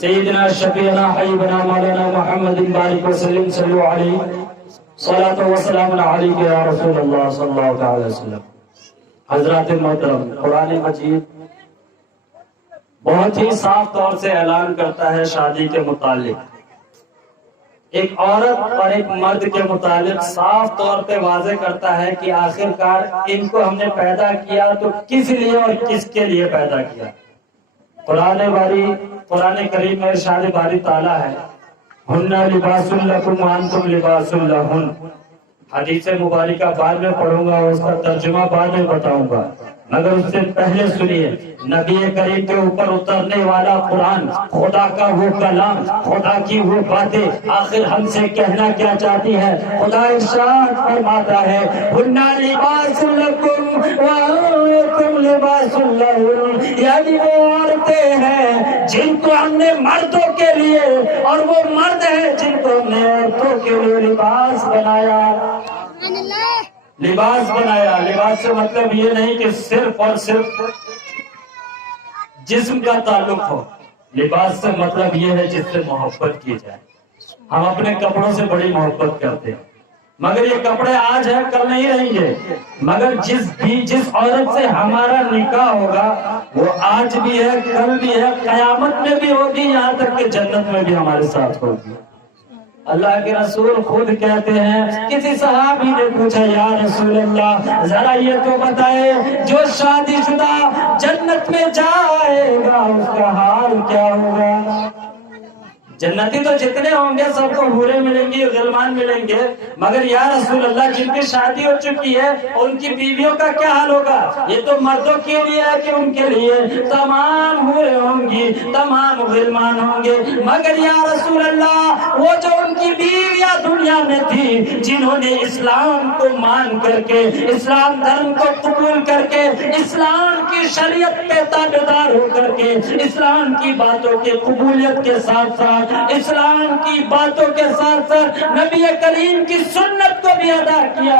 سیدنا شفیعنا حبیبنا مولانا محمد بارک وسلم صلو علیہ صلاۃ و سلام علیک یا رسول اللہ صلی اللہ تعالی وسلم۔ حضرات محترم، قرآن مجید بہت ہی صاف طور سے اعلان کرتا ہے شادی کے متعلق، ایک عورت اور ایک مرد کے متعلق صاف طور پہ واضح کرتا ہے کہ آخر کار ان کو ہم نے پیدا کیا تو کس لیے اور کس کے لیے پیدا کیا۔ قرآن کریم میں ارشاد باری تعالیٰ ہے ہن لباس لکم وانتم لباس لہن۔ حدیث مبارکہ بعد میں پڑھوں گا اور اس کا ترجمہ بعد میں بتاؤں گا، مگر اس سے پہلے سنیے نبی کریم کے اوپر اترنے والا قرآن، خدا کا وہ کلام، خدا کی وہ باتیں آخر ہم سے کہنا کیا چاہتی ہے۔ خدا ارشاد فرماتا ہے ہن لباس لکم وانتم لباس لہن، یعنی وہ عورتیں ہیں جن کو ہم نے مردوں کے لیے اور وہ مرد ہیں جن کو ہم نے عورتوں کے لیے لباس بنایا۔ لباس بنایا، لباس سے مطلب یہ نہیں کہ صرف اور صرف جسم کا تعلق ہو، لباس سے مطلب یہ ہے جس سے محبت کی جائے۔ ہم اپنے کپڑوں سے بڑی محبت کرتے ہیں، مگر یہ کپڑے آج ہیں کل نہیں رہیں گے، مگر جس عورت سے ہمارا نکاح ہوگا وہ آج بھی ہے، کل بھی ہے، قیامت میں بھی ہوگی، یہاں تک کہ جنت میں بھی ہمارے ساتھ ہوگی۔ اللہ کے رسول خود کہتے ہیں، کسی صحابی نے پوچھا یا رسول اللہ ذرا یہ تو بتائے جو شادی شدہ جنت میں جائے گا اس کا حال کیا ہوگا؟ جنتی تو جتنے ہوں گے سب کو حوریں ملیں گی، غلمان ملیں گے، مگر یا رسول اللہ جن کی شادی ہو چکی ہے ان کی بیویوں کا کیا حال ہوگا؟ یہ تو مردوں کے لیے ہے کہ ان کے لیے تمام حوریں ہوں گی، تمام غلمان ہوں گے، مگر یا رسول اللہ وہ جو ان کی بیویاں دنیا میں تھی جنہوں نے اسلام کو مان کر کے، اسلام دھرم کو قبول کر کے، اسلام کی شریعت پہ تابعدار ہو کر کے، اسلام کی باتوں کی قبولیت کے ساتھ ساتھ، اسلام کی باتوں کے ساتھ ساتھ نبی کریم کی سنت کو بھی ادا کیا،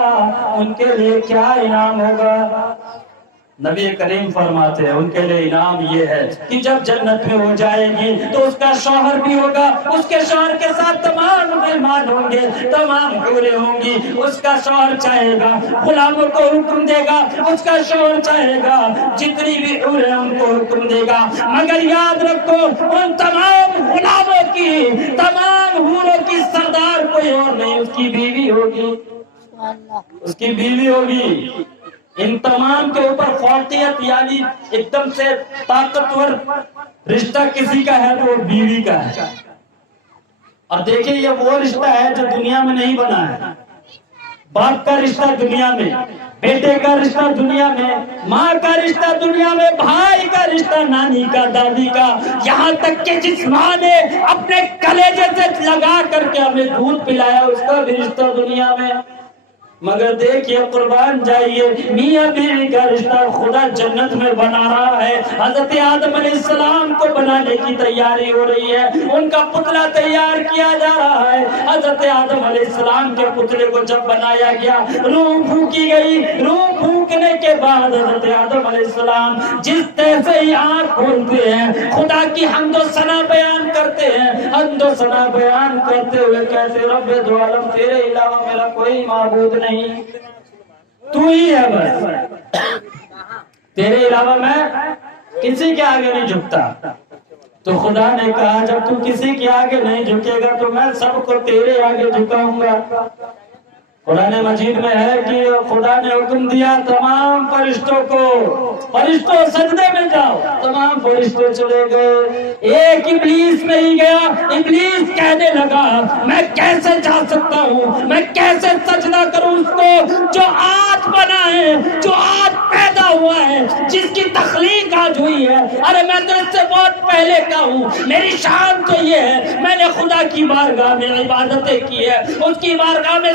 ان کے لیے کیا انعام ہوگا؟ نبی کریم فرماتے ہیں ان کے لیے انعام یہ ہے کہ جب جنت میں ہو جائے گی تو اس کا شوہر بھی ہوگا، اس کے شوہر کے ساتھ تمام غلمان ہوں گے، تمام حوریں ہوں گی، اس کا شوہر چاہے گا غلاموں کو حکم دے گا، اس کا شوہر چاہے گا جتنی بھی حوریں ان کو حکم دے گا، مگر یاد رکھو ان تمام غلاموں کی، تمام حوروں کی سردار کوئی اور نہیں، اس کی بیوی ہوگی، اس کی بیوی ہوگی۔ ان تمام کے اوپر فوقیت یعنی ایک دم سے طاقتور رشتہ کسی کا ہے تو وہ بیوی کا ہے۔ اور دیکھیں یہ وہ رشتہ ہے جو دنیا میں نہیں بنا ہے، باپ کا رشتہ دنیا میں، بیٹے کا رشتہ دنیا میں، ماں کا رشتہ دنیا میں، بھائی کا رشتہ نانی کا، دادی کا، یہاں تک کہ جس ماں نے اپنے کلیجے سے لگا کر کے ہمیں دودھ پلایا اس کا بھی رشتہ دنیا میں۔ مگر دیکھیے قربان جائیے میاں بیوی کا رشتہ خدا جنت میں بنا رہا ہے۔ حضرت آدم علیہ السلام کو بنانے کی تیاری ہو رہی ہے، ان کا پتلا تیار کیا جا رہا ہے۔ حضرت آدم علیہ السلام کے پتلے کو جب بنایا گیا، روح پھونکی گئی، روح پھونکنے کے بعد حضرت آدم علیہ السلام جس طرح سے ہی آنکھ کھولتے ہیں خدا کی حمد و ثنا بیان کرتے ہیں، حمد و ثنا بیان کرتے ہوئے کہتے رب دو عالم تیرے علاوہ میرا کوئی معبود نہیں، تو ہی ہے، بس تیرے علاوہ میں کسی کے آگے نہیں جھکتا۔ تو خدا نے کہا جب تو کسی کے آگے نہیں جھکے گا تو میں سب کو تیرے آگے جھکاؤں گا۔ قرآن مجید میں ہے کہ خدا نے حکم دیا تمام فرشتوں کو، فرشتوں سجدے میں جاؤ، تمام فرشتے چلے گئے، ایک ابلیس نہیں گیا۔ ابلیس کہنے لگا میں کیسے جا سکتا ہوں، میں کیسے سجدہ کروں اس کو جو آج بنا ہے، جو آج پیدا ہوا ہے، جس کی تخلیق آج ہوئی ہے۔ ارے میں تو اس سے بہت پہلے کا ہوں، میری شان تو یہ ہے میں نے خدا کی بارگاہ میں عبادتیں کی ہے، اس کی بارگاہ میں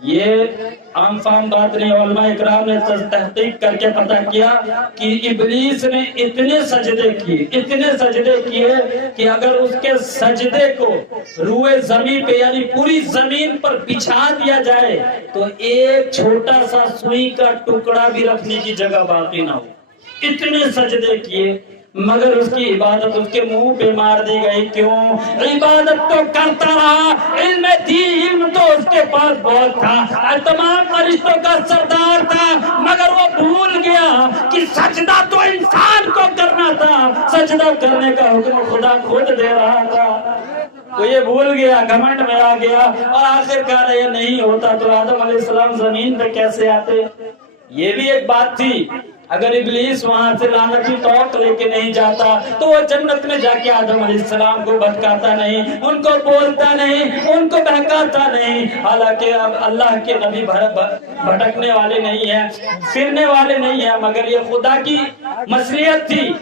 یہ عام فام بات نہیں، علماء اکرام نے تحقیق کر کے پتہ کیا کہ ابلیس نے اتنے سجدے کیے کہ اگر اس کے سجدے کو روئے زمین پہ یعنی پوری زمین پر بچھا دیا جائے تو ایک چھوٹا سا سوئی کا ٹکڑا بھی رکھنے کی جگہ باقی نہ ہو، اتنے سجدے کیے، مگر اس کی عبادت اس کے منہ پہ مار دی گئی۔ کیوں؟ عبادت تو کرتا رہا، علم تو اس کے پاس بہت تھا، تمام فرشتوں کا سردار تھا، مگر وہ بھول گیا کہ سجدہ تو انسان کو کرنا تھا، سجدہ کرنے کا حکم خدا خود دے رہا تھا۔ وہ یہ بھول گیا، گھمنڈ میں آ گیا، اور آخر کار یہ نہیں ہوتا تو آدم علیہ السلام زمین پہ کیسے آتے؟ یہ بھی ایک بات تھی، اگر ابلیس وہاں سے لعنتی توق لے کے نہیں جاتا تو وہ جنت میں جا کے آدم علیہ السلام کو بھٹکاتا نہیں، ان کو بولتا نہیں، ان کو بہکاتا نہیں۔ حالانکہ اب اللہ کے نبی بھٹکنے والے نہیں ہیں، پھرنے والے نہیں ہیں، مگر یہ خدا کی مصلحت تھی،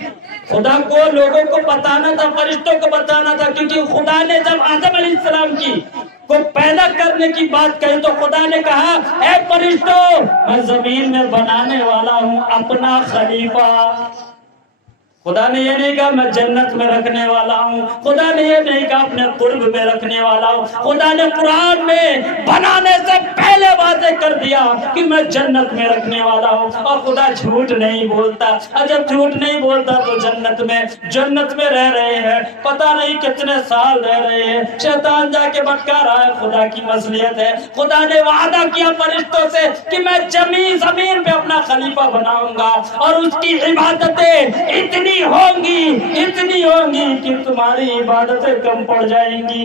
خدا کو لوگوں کو بتانا تھا، فرشتوں کو بتانا تھا، کیونکہ خدا نے جب آدم علیہ السلام کی کو پیدا کرنے کی بات کہی تو خدا نے کہا اے فرشتوں میں زمین میں بنانے والا ہوں اپنا خلیفہ۔ خدا نے یہ نہیں کہا میں جنت میں رکھنے والا ہوں، خدا نے یہ نہیں کہا اپنے قرب میں رکھنے والا ہوں، خدا نے قرآن میں بنانے سے پہلے واضح کر دیا کہ میں جنت میں رکھنے والا ہوں۔ اور خدا جھوٹ نہیں بولتا، اور جب جھوٹ نہیں بولتا تو جنت میں رہ رہے ہیں، پتہ نہیں کتنے سال رہ رہے ہیں، شیطان جا کے بھٹکا رہا ہے، خدا کی مصلحت ہے۔ خدا نے وعدہ کیا فرشتوں سے کہ میں زمین پہ اپنا خلیفہ بناؤں گا، اور اس کی عبادتیں اتنی ہوں گی کہ تمہاری عبادتیں کم پڑ جائیں گی۔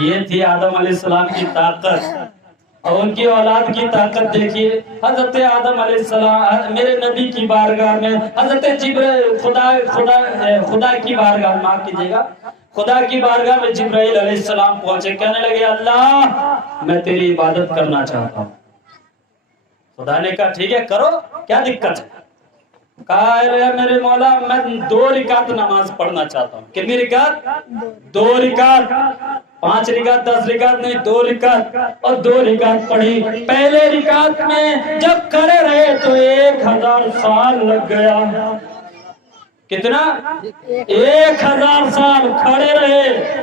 یہ تھی آدم علیہ السلام کی طاقت، اور ان کی اولاد کی طاقت دیکھیے۔ حضرت آدم علیہ السلام میرے نبی کی بارگاہ میں حضرت جبرائیل خدا کی بارگاہ، معاف کیجیے گا، خدا کی بارگاہ میں جبرائیل علیہ السلام پہنچے، کہنے لگے اللہ میں تیری عبادت کرنا چاہتا ہوں۔ خدا نے کہا ٹھیک ہے کرو، کیا دقت ہے؟ کہا میرے مولا میں 2 رکعت نماز پڑھنا چاہتا ہوں۔ کتنی رکعت؟ 2 رکعت، 5 رکعت 10 رکعت نہیں، 2 رکعت، اور 2 رکعت پڑھی۔ پہلے رکعت میں جب کھڑے رہے تو 1000 سال لگ گیا۔ کتنا؟ 1000 سال کھڑے رہے،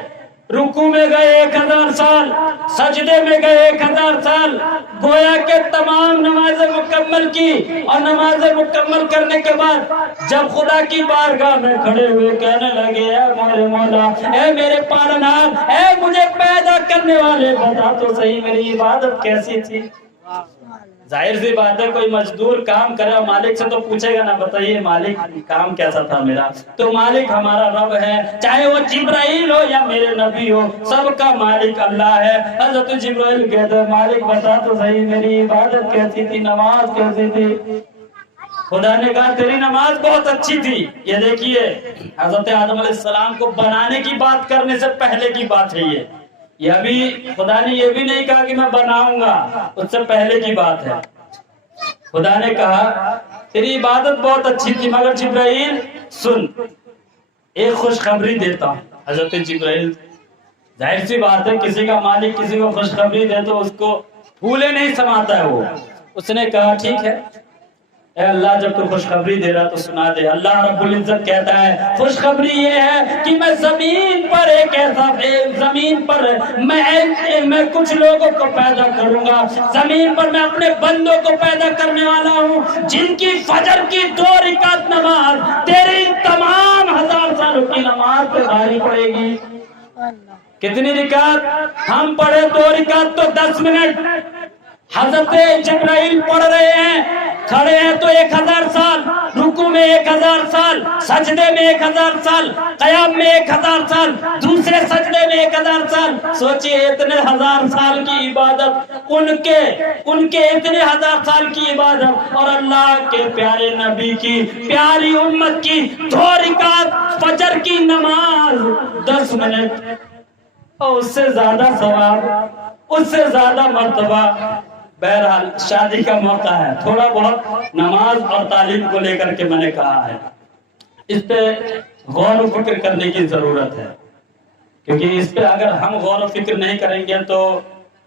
رکوع میں گئے 1000 سال، سجدے میں گئے 1000 سال، گویا کہ تمام نمازیں مکمل کی، اور نمازیں مکمل کرنے کے بعد جب خدا کی بارگاہ میں کھڑے ہوئے کہنے لگے اے میرے مولا، اے میرے پالنہار، اے مجھے پیدا کرنے والے، بتا تو صحیح میری عبادت کیسی تھی؟ ظاہر سی بات ہے کوئی مزدور کام کرے اور مالک سے تو پوچھے گا نا بتائیے مالک کام کیسا تھا میرا، تو مالک ہمارا رب ہے، چاہے وہ جبرائیل ہو یا میرے نبی ہو، سب کا مالک اللہ ہے۔ حضرت جبرائیل کہتے ہیں مالک بتا تو صحیح میری عبادت کیسی تھی، نماز کیسی تھی؟ خدا نے کہا تیری نماز بہت اچھی تھی۔ یہ دیکھیے حضرت آدم علیہ السلام کو بنانے کی بات کرنے سے پہلے کی بات ہے یہ ابھی خدا نے یہ بھی نہیں کہا کہ میں بناؤں گا، اس سے پہلے کی بات ہے۔ خدا نے کہا تیری عبادت بہت اچھی تھی، مگر جبرائیل سن ایک خوشخبری دیتا ہوں۔ حضرت جبرائیل ظاہر سی بات ہے کسی کا مالک کسی کو خوشخبری دے تو اس کو پھولے نہیں سماتا ہے وہ۔ اس نے کہا ٹھیک ہے اے اللہ جب تو خوشخبری دے رہا تو سنا دے۔ اللہ رب العزت کہتا ہے خوشخبری یہ ہے کہ میں زمین پر میں کچھ لوگوں کو پیدا کروں گا، زمین پر میں اپنے بندوں کو پیدا کرنے والا ہوں جن کی فجر کی 2 رکعت نماز تیری تمام 1000 سالوں کی نماز پہ بھاری پڑے گی۔ کتنی رکعت؟ ہم پڑھے 2 رکعت تو 10 منٹ، حضرت جبرائیل پڑھ رہے ہیں، کھڑے ہیں تو 1000 سال، رکوع میں 1000 سال، سجدے میں 1000 سال، قیام میں 1000 سال، دوسرے سجدے میں 1000 سال۔ سوچئے اتنے 1000 سال کی عبادت، ان کے اتنے 1000 سال کی عبادت، اور اللہ کے پیارے نبی کی پیاری امت کی 2 رکعت فجر کی نماز 10 منٹ، اور اس سے زیادہ ثواب، اس سے زیادہ مرتبہ۔ بہرحال شادی کا موقع ہے، تھوڑا بہت نماز اور تعلیم کو لے کر کے میں نے کہا ہے، اس پہ غور و فکر کرنے کی ضرورت ہے، کیونکہ اس پہ اگر ہم غور و فکر نہیں کریں گے تو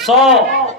100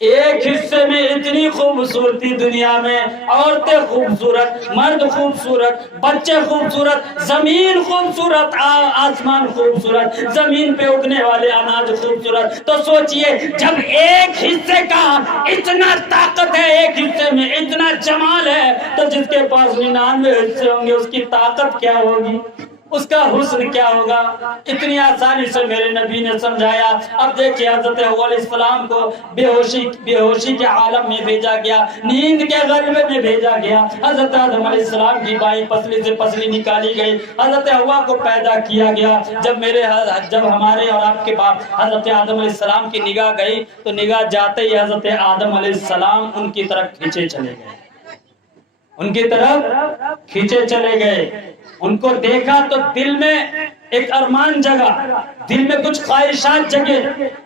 ایک حصے میں اتنی خوبصورتی دنیا میں، عورتیں خوبصورت، مرد خوبصورت، بچے خوبصورت، زمین خوبصورت، آسمان خوبصورت، زمین پہ اگنے والے اناج خوبصورت. تو سوچئے جب ایک حصے کا اتنا طاقت ہے، ایک حصے میں اتنا جمال ہے، تو جس کے پاس 99 حصے ہوں گے اس کی طاقت کیا ہوگی، اس کا حسن کیا ہوگا. اتنی آسانی سے میرے نبی نے سمجھایا. اب دیکھیے حضرت حوا علیہ السلام کو بے ہوشی کے عالم میں بھیجا گیا، نیند کے غلبے میں بھیجا گیا. حضرت آدم علیہ السلام کی بائیں پسلی سے پسلی نکالی گئی، حضرت حوا کو پیدا کیا گیا. جب ہمارے اور آپ کے باپ حضرت آدم علیہ السلام کی نگاہ گئی تو نگاہ جاتے ہی حضرت آدم علیہ السلام ان کی طرف کھینچے چلے گئے، ان کی طرف کھینچے چلے گئے. ان کو دیکھا تو دل میں ایک ارمان جگا، دل میں کچھ خواہشات جگے،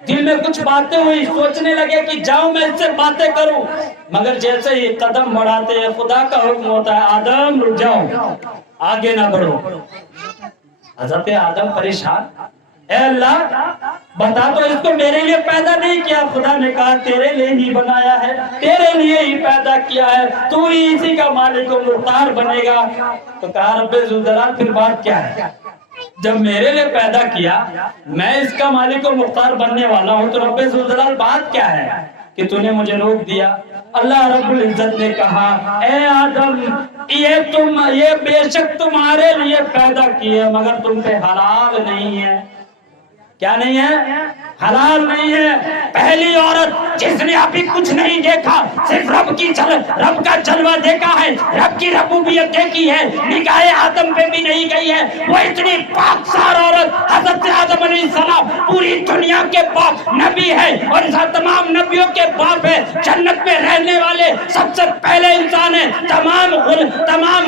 دل میں کچھ باتیں ہوئی. سوچنے لگے کہ جاؤں میں اس سے باتیں کروں. مگر جیسے ہی قدم بڑھاتے ہیں خدا کا حکم ہوتا ہے آدم رک جاؤ، آگے نہ بڑھو. حضرت آدم پریشان، اے اللہ بتا تو اس کو میرے لیے پیدا نہیں کیا. خدا نے کہا تیرے لیے ہی بنایا ہے، تیرے لیے ہی پیدا کیا ہے، تو ہی اسی کا مالک و مختار بنے گا. تو کہا رب ذوالجلال پھر بات کیا ہے، جب میرے لیے پیدا کیا میں اس کا مالک و مختار بننے والا ہوں تو رب ذوالجلال بات کیا ہے کہ تو نے مجھے روک دیا. اللہ رب العزت نے کہا اے آدم یہ بے شک تمہارے لیے پیدا کیے مگر تم پہ حلال نہیں ہے. کیا نہیں ہے؟ حلال نہیں ہے. پہلی عورت جس نے ابھی کچھ نہیں دیکھا، صرف رب کا جلوہ دیکھا ہے، رب کی ربوبیت دیکھی ہے، نگاہ آدم پہ بھی نہیں گئی ہے، وہ اتنی پاکسار عورت حضرت آدم علیہ السلام پوری دنیا کے باپ نبی ہے اور تمام نبیوں کے باپ ہے، جنت میں رہنے والے سب سے پہلے انسان ہے. تمام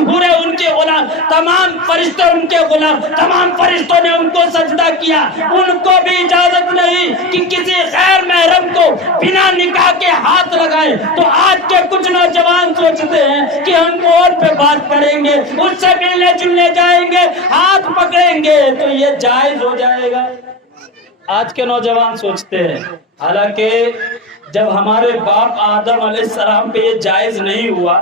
حوریں ان کے غلام، تمام فرشتے ان کے غلام، تمام فرشتوں نے ان کو سجدہ کیا. ان کو بھی اجازت نہیں کہ کسی غیر محرم کو بنا نکاح کے ہاتھ لگائے. تو آج کے کچھ نوجوان سوچتے ہیں کہ ہم فون پہ بات کریں گے، اس سے ملنے جلنے جائیں گے، ہاتھ پکڑیں گے تو یہ جائز ہو جائے گا. آج کے نوجوان سوچتے ہیں، حالانکہ جب ہمارے باپ آدم علیہ السلام پہ یہ جائز نہیں ہوا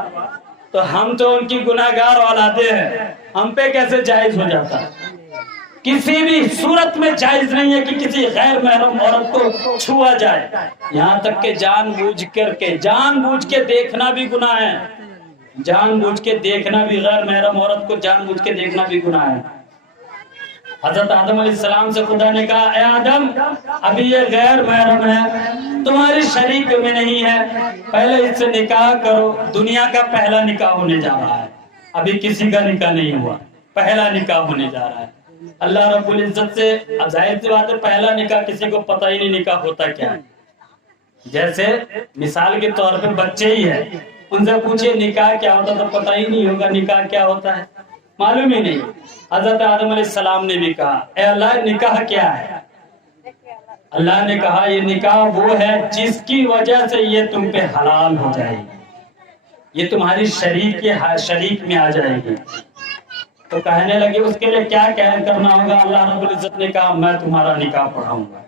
تو ہم تو ان کی گناہگار اولادیں ہیں، ہم پہ کیسے جائز ہو جاتا. کسی بھی صورت میں جائز نہیں ہے کہ کسی غیر محرم عورت کو چھوا جائے. یہاں تک کہ جان بوجھ کے دیکھنا بھی گناہ ہے. جان بوجھ کے دیکھنا بھی، غیر محرم عورت کو جان بوجھ کے دیکھنا بھی گناہ ہے. حضرت آدم علیہ السلام سے خدا نے کہا اے آدم ابھی یہ غیر محرم ہے، تمہاری شریک میں نہیں ہے، پہلے اس سے نکاح کرو. دنیا کا پہلا نکاح ہونے جا رہا ہے، ابھی کسی کا نکاح نہیں ہوا، پہلا نکاح ہونے جا رہا ہے. اللہ رب العزت سے ظاہر سی بات ہے پہلا نکاح کسی کو پتہ ہی نہیں نکاح ہوتا کیا ہے. جیسے مثال کے طور پہ بچے ہی ہیں، ان سے پوچھئے نکاح کیا ہوتا تو پتہ ہی نہیں ہوگا نکاح کیا ہوتا ہے، معلوم ہی نہیں. حضرت آدم علیہ السلام نے بھی کہا اے اللہ نکاح کیا ہے. اللہ نے کہا یہ نکاح وہ ہے جس کی وجہ سے یہ تم پہ حلال ہو جائے گی، یہ تمہاری شریک میں آ جائے گی. تو کہنے لگے اس کے لیے کیا کرنا ہوگا. اللہ رب العزت نے کہا میں تمہارا نکاح پڑھاؤں گا.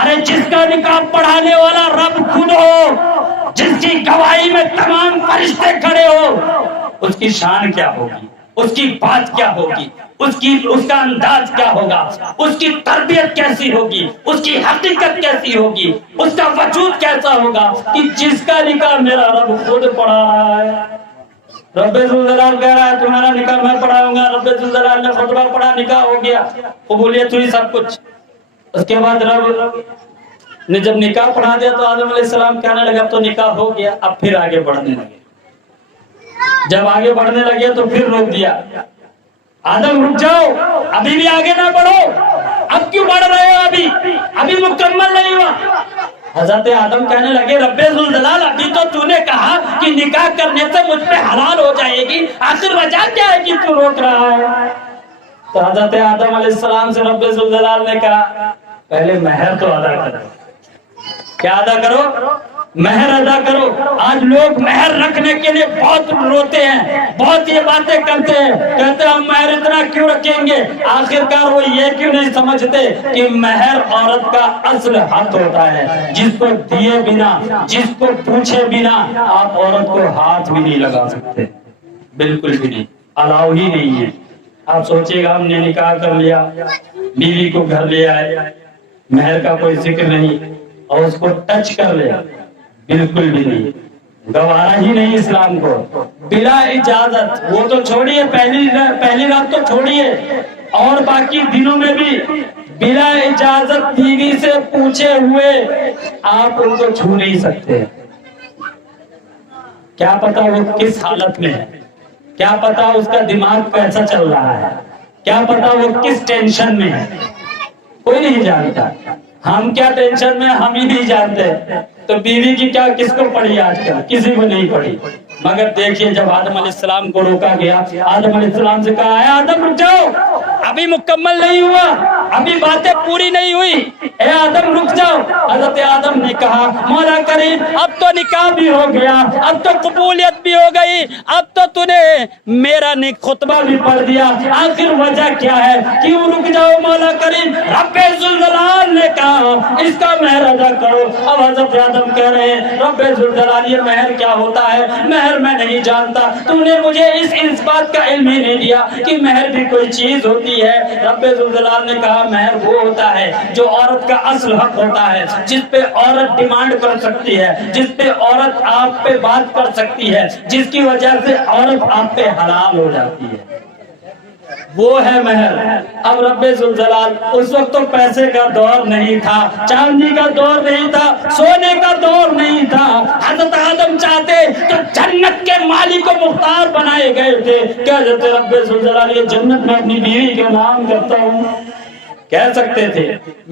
ارے جس کا نکاح پڑھانے والا رب خود ہو، جس کی گواہی میں تمام فرشتے کھڑے ہو، اس کی شان کیا ہوگی، اس کی بات کیا ہوگی، اس کا انداز کیا ہوگا، اس کی تربیت کیسی ہوگی، اس کی حقیقت کیسی ہوگی، اس کا وجود کیسا ہوگا کہ جس کا نکاح میرا رب خود پڑھا رہا ہے. رب ذوالجلال کہہ رہا ہے تمہارا نکاح میں پڑھاؤں گا. رب ذوالجلال نے خطبہ پڑھا، نکاح ہو گیا، قبولیت ہوئی سب کچھ. اس کے بعد رب نے جب نکاح پڑھا دیا تو آدم علیہ السلام کہنے لگا تو نکاح ہو گیا. اب پھر آگے بڑھنے لگے. جب آگے بڑھنے لگے تو پھر روک دیا. آدم رک جاؤ، ابھی بھی آگے نہ بڑھو. اب کیوں بڑھ رہے ہو، ابھی مکمل نہیں ہوا. حضرت آدم کہنے لگے رب ذوالجلال ابھی تو نے کہا کہ نکاح کرنے سے مجھ پہ حلال ہو جائے گی، آخر وجہ کیا ہے کہ تو روک رہا ہے. تو حضرت آدم علیہ السلام سے رب ذوالجلال نے کہا پہلے مہر تو ادا کرو. کیا ادا کرو؟ مہر ادا کرو. آج لوگ مہر رکھنے کے لیے بہت روتے ہیں, بہت یہ باتیں کرتے ہیں, کہتے ہیں ہم مہر اتنا کیوں رکھیں گے. آخرکار وہ یہ کیوں نہیں سمجھتے کہ مہر عورت کا اصل حق ہوتا ہے, جس کو دیے بنا, جس کو پوچھے بنا آپ عورت کو ہاتھ بھی نہیں لگا سکتے, بالکل بھی نہیں, الاؤ ہی نہیں ہے. آپ سوچئے گا ہم نے نکاح کر لیا, بیوی کو گھر لے آئے, مہر کا کوئی ذکر نہیں اور اس کو ٹچ کر لے, بالکل بھی نہیں, گوارا ہی نہیں اسلام کو. بلا اجازت, وہ تو چھوڑیے, پہلی رات تو چھوڑیے, اور باقی دنوں میں بھی بلا اجازت بیوی سے پوچھے ہوئے آپ ان کو چھو نہیں سکتے. کیا پتا وہ کس حالت میں ہے, کیا پتا اس کا دماغ کیسا چل رہا ہے, کیا پتا وہ کس ٹینشن میں ہے, کوئی نہیں جانتا. ہم کیا ٹینشن میں, ہم ہی نہیں جانتے. تو بیوی کی کیا کس کو پڑھی آج کل, کسی کو نہیں پڑھی. مگر دیکھیے جب آدم علیہ السلام کو روکا گیا, آدم علیہ السلام سے کہا اے آدم رک جاؤ, ابھی مکمل نہیں ہوا, ابھی باتیں پوری نہیں ہوئی, اے آدم رک جاؤ. حضرت آدم نے کہا مولا کریم اب تو نکاح بھی ہو گیا, اب تو قبولیت بھی ہو گئی, اب تو تو نے میرا خطبہ بھی پڑھ دیا, آخر وجہ کیا ہے, کیوں رک جاؤ مولا کریم. رب ذوالجلال نے کہا اس کا مہر ادا کرو. اب حضرت آدم کہہ رہے ہیں رب ذوالجلال یہ مہر کیا ہوتا ہے, مہر میں نہیں جانتا, تو نے مجھے اس بات کا علم ہی نہیں دیا کہ مہر بھی کوئی چیز ہوتی ہے. رب ذوالجلال نے کہا مہر وہ ہوتا ہے جو عورت کا اصل حق ہوتا ہے, جس پہ عورت ڈیمانڈ کر سکتی ہے, جس پہ عورت آپ پہ بات کر سکتی ہے, جس کی وجہ سے عورت آپ پہ حلال ہو جاتی ہے, وہ ہے مہر. اب رب ذوالجلال, اس وقت تو پیسے کا دور نہیں تھا, چاندی کا دور نہیں تھا, سونے کا دور نہیں تھا. حضرت آدم چاہتے تو جنت کے مالک کو مختار بنائے گئے تھے. کیا حضرت رب ذوالجلال یہ جنت میں اپنی بیوی کا نام کرتا ہوں کہہ سکتے تھے.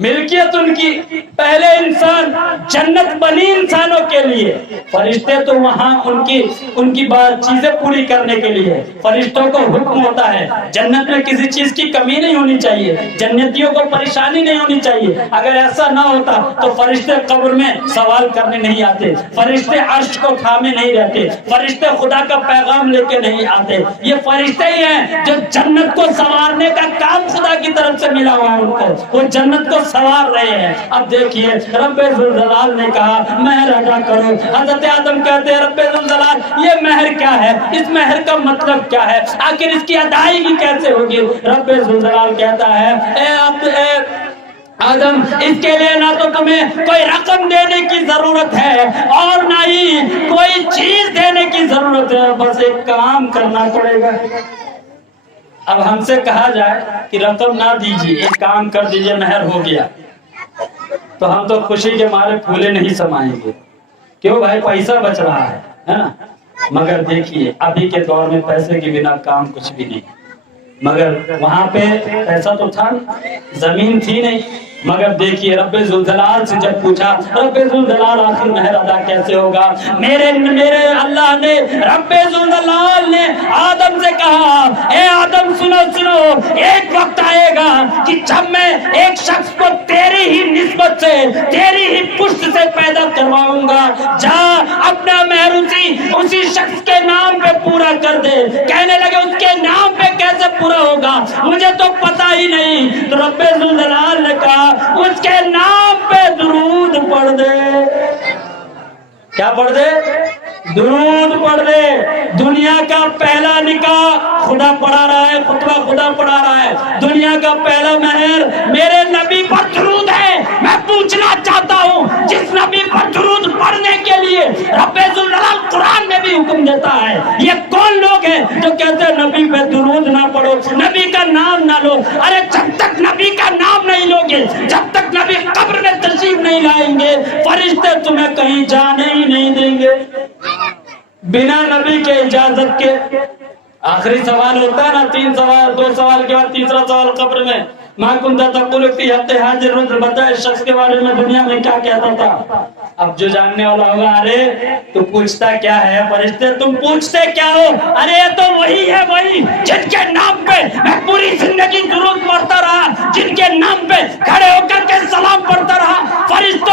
ملکیت ان کی, پہلے انسان جنت بنی انسانوں کے لیے, فرشتے تو وہاں ان کی بات چیزیں پوری کرنے کے لیے. فرشتوں کو حکم ہوتا ہے جنت میں کسی چیز کی کمی نہیں ہونی چاہیے, جنتیوں کو پریشانی نہیں ہونی چاہیے. اگر ایسا نہ ہوتا تو فرشتے قبر میں سوال کرنے نہیں آتے, فرشتے عرش کو تھامے نہیں رہتے, فرشتے خدا کا پیغام لے کے نہیں آتے. یہ فرشتے ہی ہیں جو جنت کو سنوارنے کا کام خدا کی طرف سے ملا ہوا ہے, وہ جنت کو سوار رہے ہیں. اب دیکھیے رب ذوالجلال نے کہا مہر ادا کرو. حضرت آدم کہتے ہیں رب ذوالجلال یہ مہر کیا ہے, اس مہر کا مطلب کیا ہے, آخر اس کی ادائیگی کیسے ہوگی. رب ذوالجلال کہتا ہے اے آدم اس کے لیے نہ تو تمہیں کوئی رقم دینے کی ضرورت ہے اور نہ ہی کوئی چیز دینے کی ضرورت ہے, بس ایک کام کرنا پڑے گا. اب ہم سے کہا جائے کہ رقم نہ دیجیے, ایک کام کر دیجیے, مہر ہو گیا, تو ہم تو خوشی کے مارے پھولے نہیں سمائیں گے, کیوں بھائی پیسہ بچ رہا ہے نا. مگر دیکھیے ابھی کے دور میں پیسے کے بنا کام کچھ بھی نہیں. مگر وہاں پہ پیسہ تو تھا, زمین تھی نہیں. مگر دیکھیے رب ذوالجلال سے جب پوچھا, رب ذوالجلال آخر مہر ادا کیسے ہوگا. میرے اللہ نے, رب ذوالجلال نے آدم سے کہا اے آدم سنو, ایک وقت آئے گا کہ جب میں ایک شخص کو تیری ہی نسبت سے, تیری ہی پشت سے پیدا کرواؤں گا, جا اپنا مہر اسی شخص کے نام پہ پورا کر دے. کہنے لگے اس کے نام پہ کیسے پورا ہوگا, مجھے تو پتا ہی نہیں. تو رب ذوالجلال نے کہا اس کے نام پہ درود پڑھ دے. کیا پڑھ دے, درود پڑھ دے. دنیا کا پہلا نکاح خدا پڑھا رہا ہے, خطبہ خدا پڑھا رہا ہے. دنیا کا پہلا مہر میرے نبی پر درود ہے. میں پوچھنا چاہتا ہوں جس نبی پر درود پڑھنے کے لیے رب ذوالجلال قرآن میں بھی حکم دیتا ہے, یہ کون لوگ ہیں جو کہتے ہیں نبی پہ درود نہ پڑھو, نبی کا نام نہ لو. ارے جب تک نبی کا نام نہیں لوگے, جب تک نبی قبر میں تشریف نہیں لائیں گے, فرشتے تمہیں کہیں جانے ہی نہیں دیں گے بنا نبی کے اجازت کے. آخری سوال ہوتا ہے نا, 3 سوال, 2 سوال کے بعد تیسرا سوال قبر میں, ماں کنتا تقول فی حق حاضر رسل, بتا اس شخص کے بارے میں دنیا میں کیا کہتا تھا. اب جو جاننے والا ہوگا, ارے تو پوچھتا کیا ہے, فرشتے تم پوچھتے کیا ہو. ارے یہ تو وہی ہے, وہی جن کے نام پہ میں پوری زندگی درود پڑھتا رہا, جن کے نام پہ کھڑے ہو کر کے سلام پڑھتا رہا. فرشتوں